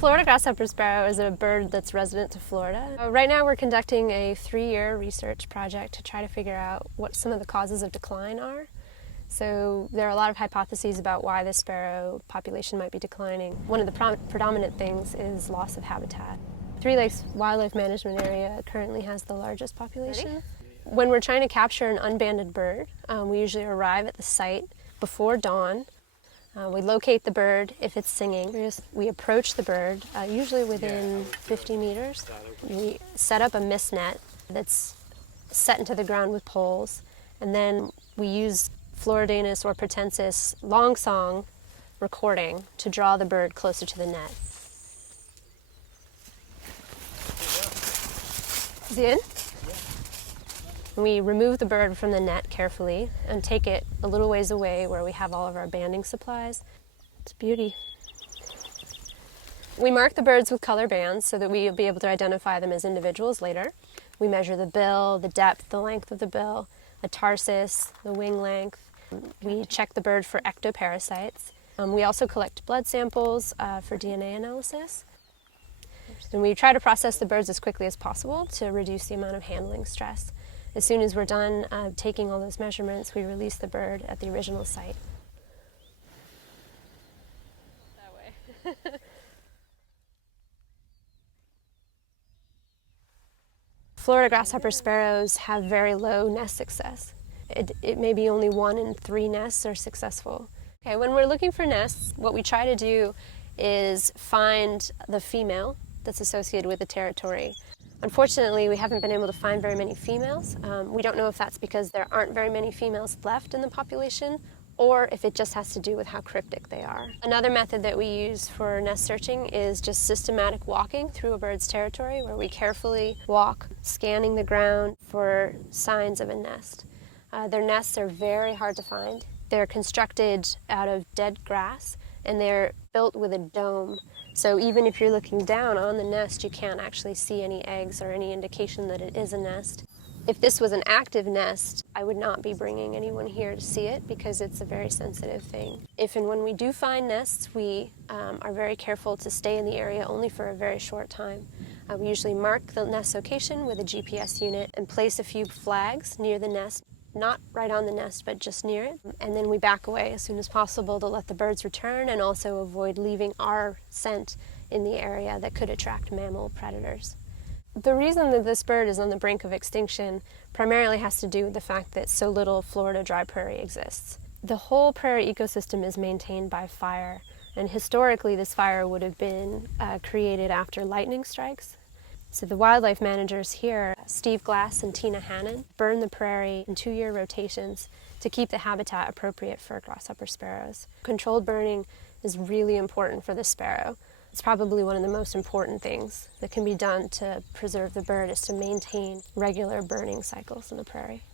Florida grasshopper sparrow is a bird that's resident to Florida. Right now we're conducting a 3-year research project to try to figure out what some of the causes of decline are. So there are a lot of hypotheses about why the sparrow population might be declining. One of the predominant things is loss of habitat. Three Lakes Wildlife Management Area currently has the largest population. Ready? When we're trying to capture an unbanded bird, we usually arrive at the site before dawn. We locate the bird if it's singing. We approach the bird, usually within 50 meters. We set up a mist net that's set into the ground with poles, and then we use Floridanus or pratensis long song recording to draw the bird closer to the net. Is he in? And we remove the bird from the net carefully and take it a little ways away where we have all of our banding supplies. It's a beauty. We mark the birds with color bands so that we'll be able to identify them as individuals later. We measure the bill, the depth, the length of the bill, the tarsus, the wing length. We check the bird for ectoparasites. We also collect blood samples for DNA analysis. And we try to process the birds as quickly as possible to reduce the amount of handling stress. As soon as we're done taking all those measurements, we release the bird at the original site. That way. Florida grasshopper sparrows have very low nest success. It may be only 1 in 3 nests are successful. Okay, when we're looking for nests, what we try to do is find the female that's associated with the territory. Unfortunately, we haven't been able to find very many females. We don't know if that's because there aren't very many females left in the population, or if it just has to do with how cryptic they are. Another method that we use for nest searching is just systematic walking through a bird's territory, where we carefully walk, scanning the ground for signs of a nest. Their nests are very hard to find. They're constructed out of dead grass, and they're built with a dome. So even if you're looking down on the nest, you can't actually see any eggs or any indication that it is a nest. If this was an active nest, I would not be bringing anyone here to see it because it's a very sensitive thing. If and when we do find nests, we are very careful to stay in the area only for a very short time. We usually mark the nest location with a GPS unit and place a few flags near the nest, not right on the nest, but just near it. And then we back away as soon as possible to let the birds return and also avoid leaving our scent in the area that could attract mammal predators. The reason that this bird is on the brink of extinction primarily has to do with the fact that so little Florida dry prairie exists. The whole prairie ecosystem is maintained by fire, and historically this fire would have been created after lightning strikes. So the wildlife managers here, Steve Glass and Tina Hannon, burn the prairie in 2-year rotations to keep the habitat appropriate for grasshopper sparrows. Controlled burning is really important for the sparrow. It's probably one of the most important things that can be done to preserve the bird is to maintain regular burning cycles in the prairie.